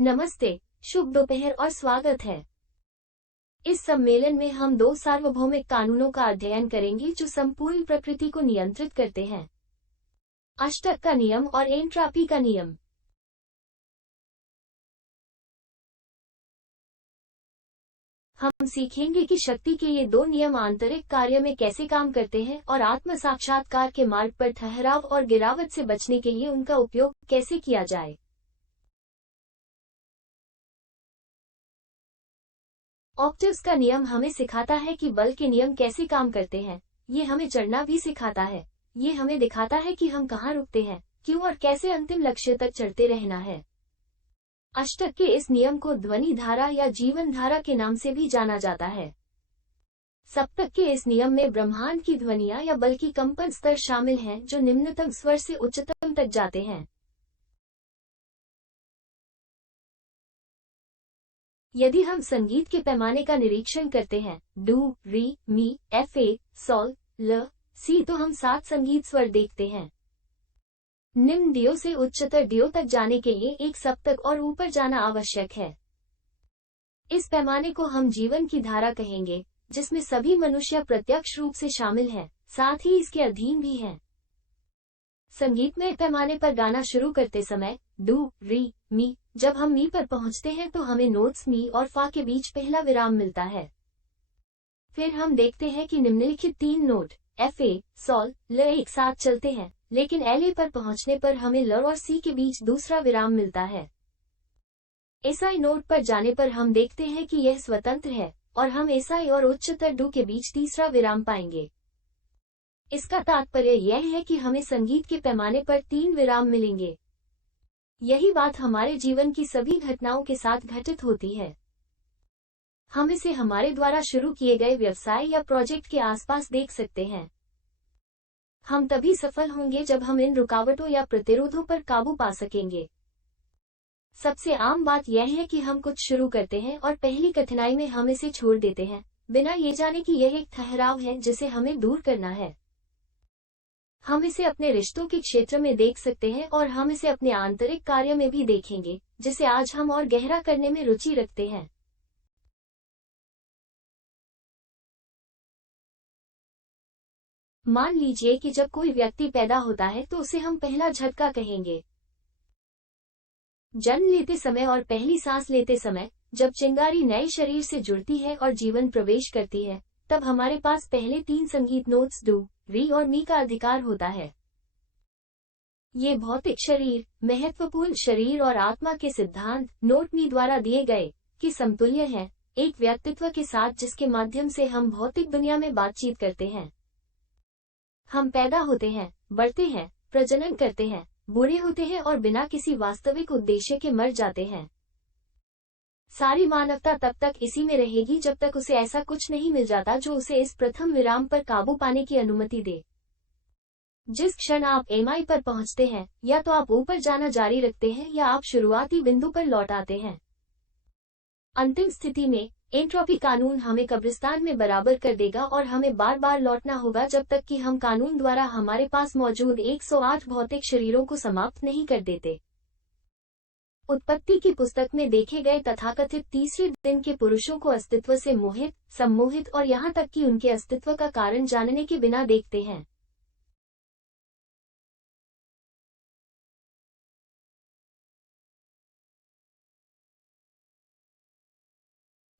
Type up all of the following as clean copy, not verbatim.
नमस्ते, शुभ दोपहर और स्वागत है। इस सम्मेलन में हम दो सार्वभौमिक कानूनों का अध्ययन करेंगे जो संपूर्ण प्रकृति को नियंत्रित करते हैं, अष्टक का नियम और एंट्रोपी का नियम। हम सीखेंगे कि शक्ति के ये दो नियम आंतरिक कार्य में कैसे काम करते हैं और आत्म साक्षात्कार के मार्ग पर ठहराव और गिरावट से बचने के लिए उनका उपयोग कैसे किया जाए। ऑक्टेव्स का नियम हमें सिखाता है कि बल के नियम कैसे काम करते हैं। ये हमें चढ़ना भी सिखाता है। ये हमें दिखाता है कि हम कहाँ रुकते हैं, क्यों और कैसे अंतिम लक्ष्य तक चढ़ते रहना है। अष्टक के इस नियम को ध्वनि धारा या जीवन धारा के नाम से भी जाना जाता है। सप्तक के इस नियम में ब्रह्मांड की ध्वनियां या बल की कंपन स्तर शामिल हैं जो निम्नतम स्वर से उच्चतम तक जाते हैं। यदि हम संगीत के पैमाने का निरीक्षण करते हैं, डू, री, मी, एफ ए, सॉल, ल, सी, तो हम 7 संगीत स्वर देखते हैं। निम्न डियो से उच्चतर डियो तक जाने के लिए एक सप्तक और ऊपर जाना आवश्यक है। इस पैमाने को हम जीवन की धारा कहेंगे, जिसमें सभी मनुष्य प्रत्यक्ष रूप से शामिल हैं, साथ ही इसके अधीन भी हैं। संगीतमय पैमाने पर गाना शुरू करते समय डू, री, मी, जब हम मी पर पहुंचते हैं तो हमें नोट्स मी और फा के बीच पहला विराम मिलता है। फिर हम देखते हैं कि निम्नलिखित 3 नोट एफ ए, सॉल, ल एक साथ चलते हैं, लेकिन एल ए पर पहुंचने पर हमें ल और सी के बीच दूसरा विराम मिलता है। एसआई नोट पर जाने पर हम देखते हैं कि यह स्वतंत्र है और हम एसआई और उच्चतर डू के बीच तीसरा विराम पाएंगे। इसका तात्पर्य यह है कि हमें संगीत के पैमाने पर 3 विराम मिलेंगे। यही बात हमारे जीवन की सभी घटनाओं के साथ घटित होती है। हम इसे हमारे द्वारा शुरू किए गए व्यवसाय या प्रोजेक्ट के आसपास देख सकते हैं। हम तभी सफल होंगे जब हम इन रुकावटों या प्रतिरोधों पर काबू पा सकेंगे। सबसे आम बात यह है कि हम कुछ शुरू करते हैं और पहली कठिनाई में हम इसे छोड़ देते हैं, बिना ये जाने कि यह एक ठहराव है जिसे हमें दूर करना है। हम इसे अपने रिश्तों के क्षेत्र में देख सकते हैं और हम इसे अपने आंतरिक कार्य में भी देखेंगे, जिसे आज हम और गहरा करने में रुचि रखते हैं। मान लीजिए कि जब कोई व्यक्ति पैदा होता है तो उसे हम पहला झटका कहेंगे। जन्म लेते समय और पहली सांस लेते समय, जब चिंगारी नए शरीर से जुड़ती है और जीवन प्रवेश करती है, तब हमारे पास पहले 3 संगीत नोट्स डू, री और मी का अधिकार होता है। ये भौतिक शरीर, महत्वपूर्ण शरीर और आत्मा के सिद्धांत नोट मी द्वारा दिए गए कि समतुल्य हैं, एक व्यक्तित्व के साथ जिसके माध्यम से हम भौतिक दुनिया में बातचीत करते हैं। हम पैदा होते हैं, बढ़ते हैं, प्रजनन करते हैं, बूढ़े होते हैं और बिना किसी वास्तविक उद्देश्य के मर जाते हैं। सारी मानवता तब तक इसी में रहेगी जब तक उसे ऐसा कुछ नहीं मिल जाता जो उसे इस प्रथम विराम पर काबू पाने की अनुमति दे। जिस क्षण आप एमआई पर पहुंचते हैं, या तो आप ऊपर जाना जारी रखते हैं या आप शुरुआती बिंदु पर लौट आते हैं। अंतिम स्थिति में एंट्रोपी कानून हमें कब्रिस्तान में बराबर कर देगा और हमें बार बार लौटना होगा जब तक कि हम कानून द्वारा हमारे पास मौजूद 108 भौतिक शरीरों को समाप्त नहीं कर देते। उत्पत्ति की पुस्तक में देखे गए तथाकथित तीसरे दिन के पुरुषों को अस्तित्व से मोहित, सम्मोहित और यहाँ तक कि उनके अस्तित्व का कारण जानने के बिना देखते हैं।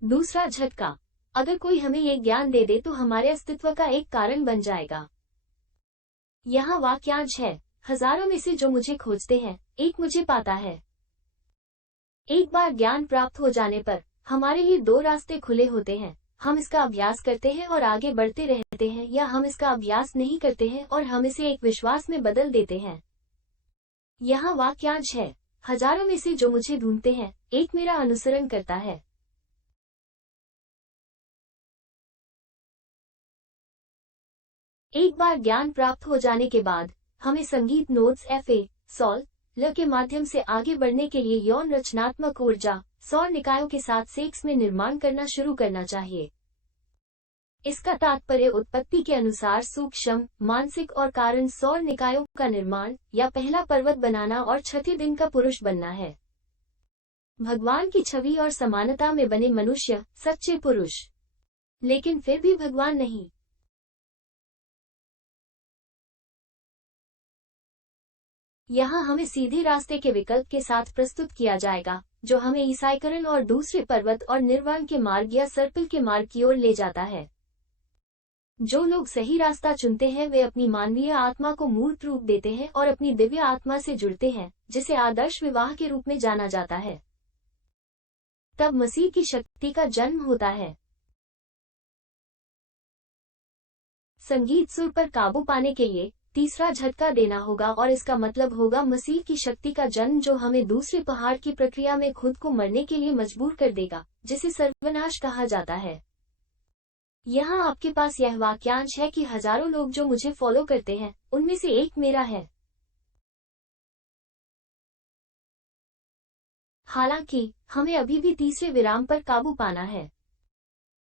दूसरा झटका, अगर कोई हमें ये ज्ञान दे दे तो हमारे अस्तित्व का एक कारण बन जाएगा। यहाँ वाक्यांश है, हजारों में से जो मुझे खोजते हैं, एक मुझे पाता है। एक बार ज्ञान प्राप्त हो जाने पर हमारे लिए 2 रास्ते खुले होते हैं। हम इसका अभ्यास करते हैं और आगे बढ़ते रहते हैं, या हम इसका अभ्यास नहीं करते हैं और हम इसे एक विश्वास में बदल देते हैं। यहाँ वाक्यांश है, हजारों में से जो मुझे ढूंढते हैं, एक मेरा अनुसरण करता है। एक बार ज्ञान प्राप्त हो जाने के बाद हमें संगीत नोट्स एफ ए, सॉल, ल के माध्यम से आगे बढ़ने के लिए यौन रचनात्मक ऊर्जा, सौर निकायों के साथ सेक्स में निर्माण करना शुरू करना चाहिए। इसका तात्पर्य उत्पत्ति के अनुसार सूक्ष्म, मानसिक और कारण सौर निकायों का निर्माण या पहला पर्वत बनाना और छठे दिन का पुरुष बनना है। भगवान की छवि और समानता में बने मनुष्य सच्चे पुरुष, लेकिन फिर भी भगवान नहीं। यहाँ हमें सीधे रास्ते के विकल्प के साथ प्रस्तुत किया जाएगा, जो हमें ईसाईकरण और दूसरे पर्वत और निर्वाण के मार्ग या सर्पिल के मार्ग की ओर ले जाता है। जो लोग सही रास्ता चुनते हैं वे अपनी मानवीय आत्मा को मूर्त रूप देते हैं और अपनी दिव्य आत्मा से जुड़ते हैं, जिसे आदर्श विवाह के रूप में जाना जाता है। तब मसीह की शक्ति का जन्म होता है। संगीत सुर पर काबू पाने के लिए तीसरा झटका देना होगा और इसका मतलब होगा मसीह की शक्ति का जन्म, जो हमें दूसरे पहाड़ की प्रक्रिया में खुद को मरने के लिए मजबूर कर देगा, जिसे सर्वनाश कहा जाता है। यहाँ आपके पास यह वाक्यांश है कि हजारों लोग जो मुझे फॉलो करते हैं उनमें से एक मेरा है। हालांकि हमें अभी भी तीसरे विराम पर काबू पाना है।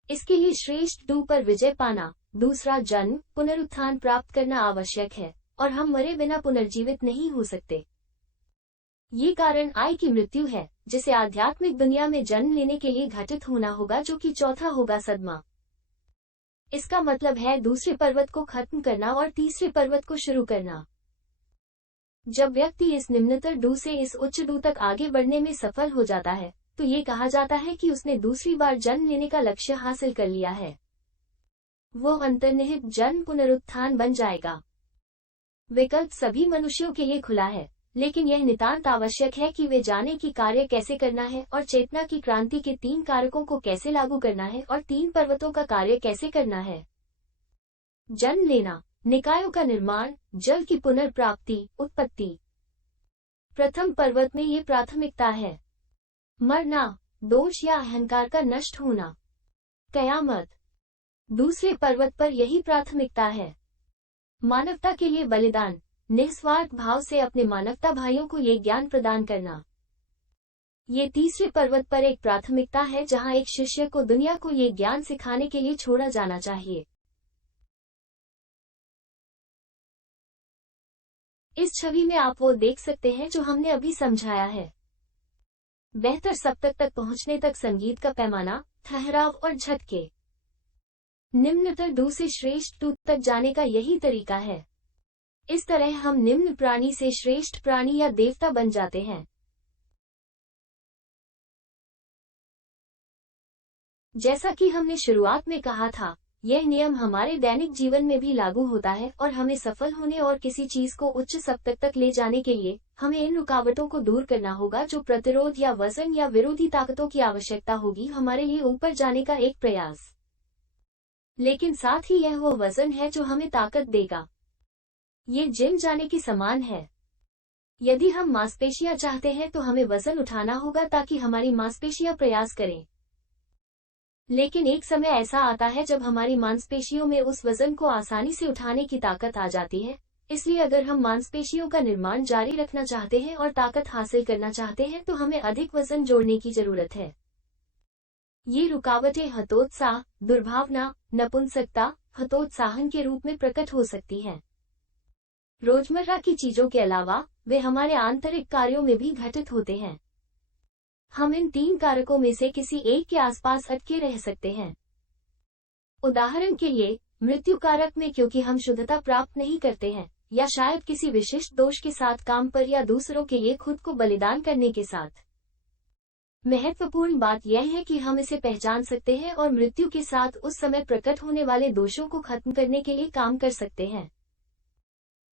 इसके लिए श्रेष्ठ 2 पर विजय पाना, दूसरा जन्म, पुनरुत्थान प्राप्त करना आवश्यक है, और हम मरे बिना पुनर्जीवित नहीं हो सकते। ये कारण आई की मृत्यु है, जिसे आध्यात्मिक दुनिया में जन्म लेने के लिए घटित होना होगा, जो कि चौथा होगा सदमा। इसका मतलब है दूसरे पर्वत को खत्म करना और तीसरे पर्वत को शुरू करना। जब व्यक्ति इस निम्नतर डू से इस उच्च डू तक आगे बढ़ने में सफल हो जाता है, तो ये कहा जाता है कि उसने दूसरी बार जन्म लेने का लक्ष्य हासिल कर लिया है। वो अंतर्निहित जन्म पुनरुत्थान बन जाएगा। विकल्प सभी मनुष्यों के लिए खुला है, लेकिन यह नितांत आवश्यक है कि वे जाने कि कार्य कैसे करना है और चेतना की क्रांति के 3 कारकों को कैसे लागू करना है और 3 पर्वतों का कार्य कैसे करना है। जन्म लेना, निकायों का निर्माण, जल की पुनर्प्राप्ति, उत्पत्ति। प्रथम पर्वत में ये प्राथमिकता है। मरना, दोष या अहंकार का नष्ट होना, कयामत। दूसरे पर्वत पर यही प्राथमिकता है। मानवता के लिए बलिदान, निस्वार्थ भाव से अपने मानवता भाइयों को ये ज्ञान प्रदान करना। ये तीसरे पर्वत पर एक प्राथमिकता है, जहां एक शिष्य को दुनिया को ये ज्ञान सिखाने के लिए छोड़ा जाना चाहिए। इस छवि में आप वो देख सकते हैं जो हमने अभी समझाया है। बेहतर सप्तक तक पहुंचने तक संगीत का पैमाना, ठहराव और झटके। निम्नतर डू से श्रेष्ठ डू तक जाने का यही तरीका है। इस तरह हम निम्न प्राणी से श्रेष्ठ प्राणी या देवता बन जाते हैं। जैसा कि हमने शुरुआत में कहा था, यह नियम हमारे दैनिक जीवन में भी लागू होता है और हमें सफल होने और किसी चीज को उच्च सप्तक तक ले जाने के लिए हमें इन रुकावटों को दूर करना होगा, जो प्रतिरोध या वजन या विरोधी ताकतों की आवश्यकता होगी हमारे लिए ऊपर जाने का एक प्रयास। लेकिन साथ ही यह वो वजन है जो हमें ताकत देगा। ये जिम जाने के समान है। यदि हम मांसपेशियां चाहते हैं तो हमें वजन उठाना होगा ताकि हमारी मांसपेशियां प्रयास करें। लेकिन एक समय ऐसा आता है जब हमारी मांसपेशियों में उस वजन को आसानी से उठाने की ताकत आ जाती है। इसलिए अगर हम मांसपेशियों का निर्माण जारी रखना चाहते हैं और ताकत हासिल करना चाहते हैं तो हमें अधिक वजन जोड़ने की जरूरत है। ये रुकावटें हतोत्साह, दुर्भावना, नपुंसकता, हतोत्साहन के रूप में प्रकट हो सकती हैं। रोजमर्रा की चीजों के अलावा वे हमारे आंतरिक कार्यों में भी घटित होते हैं। हम इन 3 कारकों में से किसी एक के आसपास अटके रह सकते हैं। उदाहरण के लिए, मृत्यु कारक में क्योंकि हम शुद्धता प्राप्त नहीं करते हैं, या शायद किसी विशिष्ट दोष के साथ काम पर या दूसरों के लिए खुद को बलिदान करने के साथ। महत्वपूर्ण बात यह है कि हम इसे पहचान सकते हैं और मृत्यु के साथ उस समय प्रकट होने वाले दोषों को खत्म करने के लिए काम कर सकते हैं।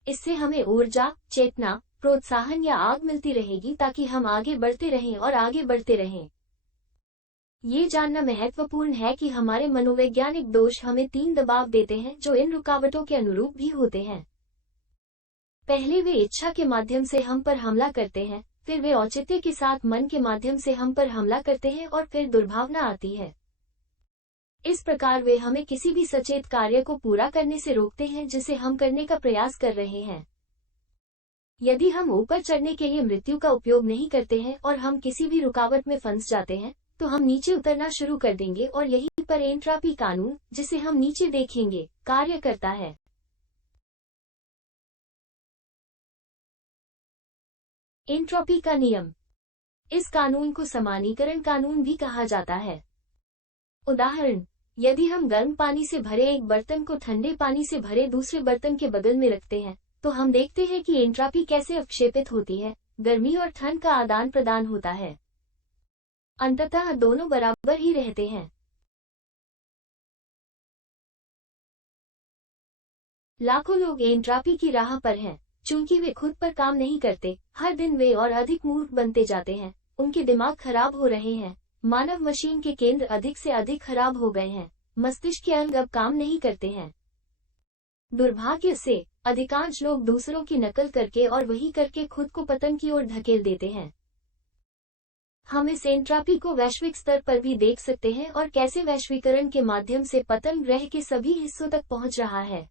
इससे हमें ऊर्जा, चेतना, प्रोत्साहन या आग मिलती रहेगी ताकि हम आगे बढ़ते रहें और आगे बढ़ते रहें। ये जानना महत्वपूर्ण है कि हमारे मनोवैज्ञानिक दोष हमें 3 दबाव देते हैं जो इन रुकावटों के अनुरूप भी होते हैं। पहले वे इच्छा के माध्यम से हम पर हमला करते हैं, फिर वे औचित्य के साथ मन के माध्यम से हम पर हमला करते हैं और फिर दुर्भावना आती है। इस प्रकार वे हमें किसी भी सचेत कार्य को पूरा करने से रोकते हैं जिसे हम करने का प्रयास कर रहे हैं। यदि हम ऊपर चढ़ने के लिए मृत्यु का उपयोग नहीं करते हैं और हम किसी भी रुकावट में फंस जाते हैं, तो हम नीचे उतरना शुरू कर देंगे और यहीं पर एंट्रोपी कानून, जिसे हम नीचे देखेंगे, कार्य करता है। एंट्रोपी का नियम। इस कानून को समानीकरण कानून भी कहा जाता है। उदाहरण, यदि हम गर्म पानी से भरे एक बर्तन को ठंडे पानी से भरे दूसरे बर्तन के बगल में रखते हैं, तो हम देखते हैं कि एंट्रॉपी कैसे अवक्षेपित होती है, गर्मी और ठंड का आदान प्रदान होता है। अंततः दोनों बराबर ही रहते हैं। लाखों लोग एंट्रॉपी की राह पर हैं, चूंकि वे खुद पर काम नहीं करते। हर दिन वे और अधिक मूर्ख बनते जाते हैं, उनके दिमाग खराब हो रहे हैं। मानव मशीन के केंद्र अधिक से अधिक खराब हो गए हैं, मस्तिष्क के अंग अब काम नहीं करते हैं। दुर्भाग्य से अधिकांश लोग दूसरों की नकल करके और वही करके खुद को पतन की ओर धकेल देते हैं। हम इस एंट्रॉपी को वैश्विक स्तर पर भी देख सकते हैं और कैसे वैश्वीकरण के माध्यम से पतन ग्रह के सभी हिस्सों तक पहुंच रहा है।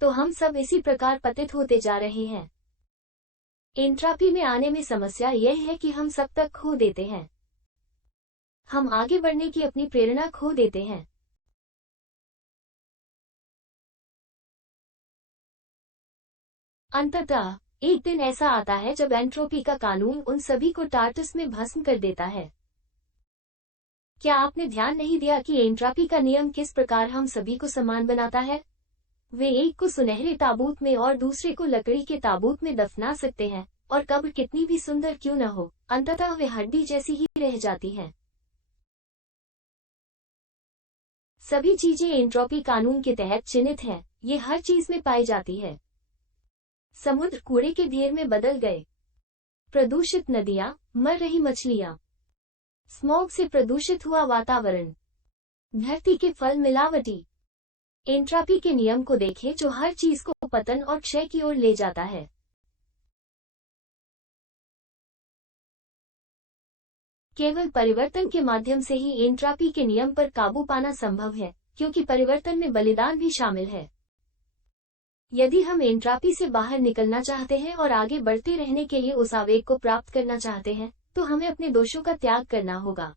तो हम सब इसी प्रकार पतित होते जा रहे हैं। एंट्रॉपी में आने में समस्या यह है कि हम सब तक खो देते हैं। हम आगे बढ़ने की अपनी प्रेरणा खो देते हैं। अंततः एक दिन ऐसा आता है जब एंट्रोपी का कानून उन सभी को टार्टस में भस्म कर देता है। क्या आपने ध्यान नहीं दिया कि एंट्रॉपी का नियम किस प्रकार हम सभी को समान बनाता है? वे एक को सुनहरे ताबूत में और दूसरे को लकड़ी के ताबूत में दफना सकते हैं, और कब्र कितनी भी सुंदर क्यों न हो, अंततः वे हड्डी जैसी ही रह जाती हैं। सभी चीजें एंट्रॉपी कानून के तहत चिन्हित हैं। ये हर चीज में पाई जाती है। समुद्र कूड़े के ढेर में बदल गए। प्रदूषित नदियां, मर रही मछलियां। स्मॉग से प्रदूषित हुआ वातावरण। धरती के फल मिलावटी। एंट्रॉपी के नियम को देखें जो हर चीज को पतन और क्षय की ओर ले जाता है। केवल परिवर्तन के माध्यम से ही एंट्रॉपी के नियम पर काबू पाना संभव है, क्योंकि परिवर्तन में बलिदान भी शामिल है। यदि हम एंट्रॉपी से बाहर निकलना चाहते हैं और आगे बढ़ते रहने के लिए उस आवेग को प्राप्त करना चाहते हैं, तो हमें अपने दोषों का त्याग करना होगा।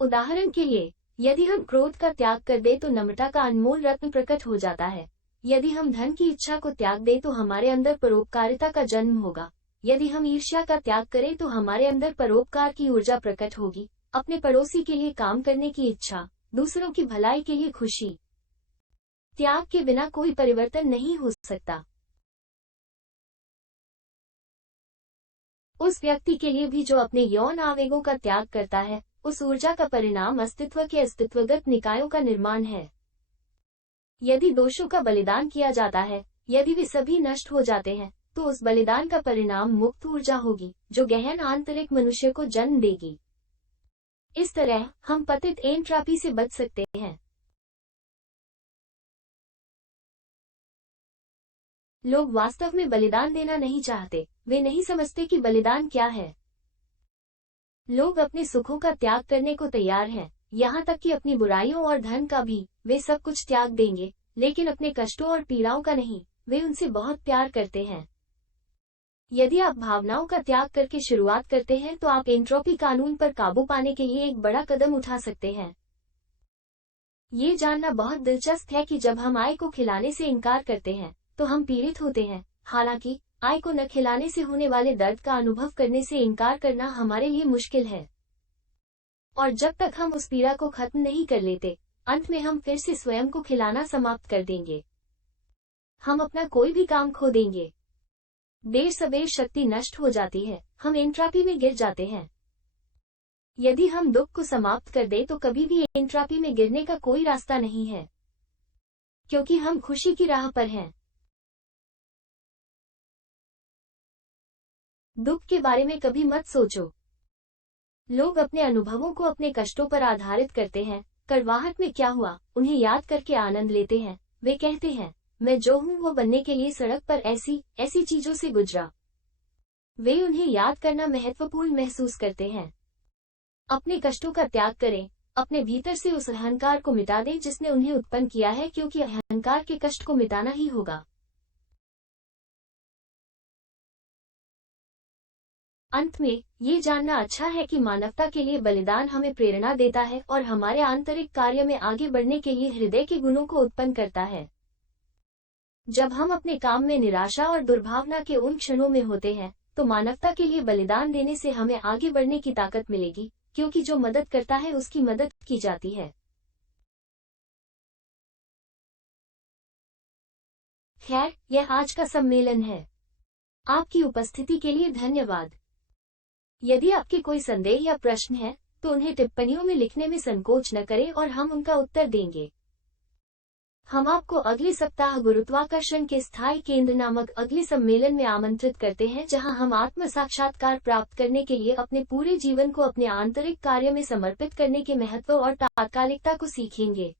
उदाहरण के लिए, यदि हम क्रोध का त्याग कर दें तो नम्रता का अनमोल रत्न प्रकट हो जाता है। यदि हम धन की इच्छा को त्याग दें तो हमारे अंदर परोपकारिता का जन्म होगा। यदि हम ईर्ष्या का त्याग करें तो हमारे अंदर परोपकार की ऊर्जा प्रकट होगी। अपने पड़ोसी के लिए काम करने की इच्छा, दूसरों की भलाई के लिए खुशी। त्याग के बिना कोई परिवर्तन नहीं हो सकता। उस व्यक्ति के लिए भी जो अपने यौन आवेगों का त्याग करता है, उस ऊर्जा का परिणाम अस्तित्व के अस्तित्वगत निकायों का निर्माण है। यदि दोषों का बलिदान किया जाता है, यदि वे सभी नष्ट हो जाते हैं, तो उस बलिदान का परिणाम मुक्त ऊर्जा होगी, जो गहन आंतरिक मनुष्य को जन्म देगी। इस तरह हम पतित एंट्रॉपी से बच सकते हैं। लोग वास्तव में बलिदान देना नहीं चाहते। वे नहीं समझते कि बलिदान क्या है। लोग अपने सुखों का त्याग करने को तैयार हैं, यहाँ तक कि अपनी बुराइयों और धन का भी। वे सब कुछ त्याग देंगे, लेकिन अपने कष्टों और पीड़ाओं का नहीं। वे उनसे बहुत प्यार करते हैं। यदि आप भावनाओं का त्याग करके शुरुआत करते हैं तो आप एंट्रोपी कानून पर काबू पाने के लिए एक बड़ा कदम उठा सकते हैं। ये जानना बहुत दिलचस्प है कि जब हम आय को खिलाने से इनकार करते हैं तो हम पीड़ित होते हैं। हालांकि आय को न खिलाने से होने वाले दर्द का अनुभव करने से इनकार करना हमारे लिए मुश्किल है। और जब तक हम उस पीड़ा को खत्म नहीं कर लेते, अंत में हम फिर से स्वयं को खिलाना समाप्त कर देंगे। हम अपना कोई भी काम खो देंगे। देर सवेर शक्ति नष्ट हो जाती है, हम एंट्रॉपी में गिर जाते हैं। यदि हम दुख को समाप्त कर दें तो कभी भी एंट्रॉपी में गिरने का कोई रास्ता नहीं है, क्योंकि हम खुशी की राह पर हैं। दुख के बारे में कभी मत सोचो। लोग अपने अनुभवों को अपने कष्टों पर आधारित करते हैं। कड़वाहट में क्या हुआ, उन्हें याद करके आनंद लेते हैं। वे कहते हैं, मैं जो हूँ वो बनने के लिए सड़क पर ऐसी चीजों से गुजरा। वे उन्हें याद करना महत्वपूर्ण महसूस करते हैं। अपने कष्टों का त्याग करें। अपने भीतर से उस अहंकार को मिटा दें जिसने उन्हें उत्पन्न किया है, क्योंकि अहंकार के कष्ट को मिटाना ही होगा। अंत में ये जानना अच्छा है कि मानवता के लिए बलिदान हमें प्रेरणा देता है और हमारे आंतरिक कार्य में आगे बढ़ने के लिए हृदय के गुणों को उत्पन्न करता है। जब हम अपने काम में निराशा और दुर्भावना के उन क्षणों में होते हैं, तो मानवता के लिए बलिदान देने से हमें आगे बढ़ने की ताकत मिलेगी, क्योंकि जो मदद करता है उसकी मदद की जाती है। खैर, यह आज का सम्मेलन है। आपकी उपस्थिति के लिए धन्यवाद। यदि आपके कोई संदेह या प्रश्न है, तो उन्हें टिप्पणियों में लिखने में संकोच न करें और हम उनका उत्तर देंगे। हम आपको अगले सप्ताह गुरुत्वाकर्षण के स्थायी केंद्र नामक अगले सम्मेलन में आमंत्रित करते हैं, जहां हम आत्म साक्षात्कार प्राप्त करने के लिए अपने पूरे जीवन को अपने आंतरिक कार्य में समर्पित करने के महत्व और तात्कालिकता को सीखेंगे।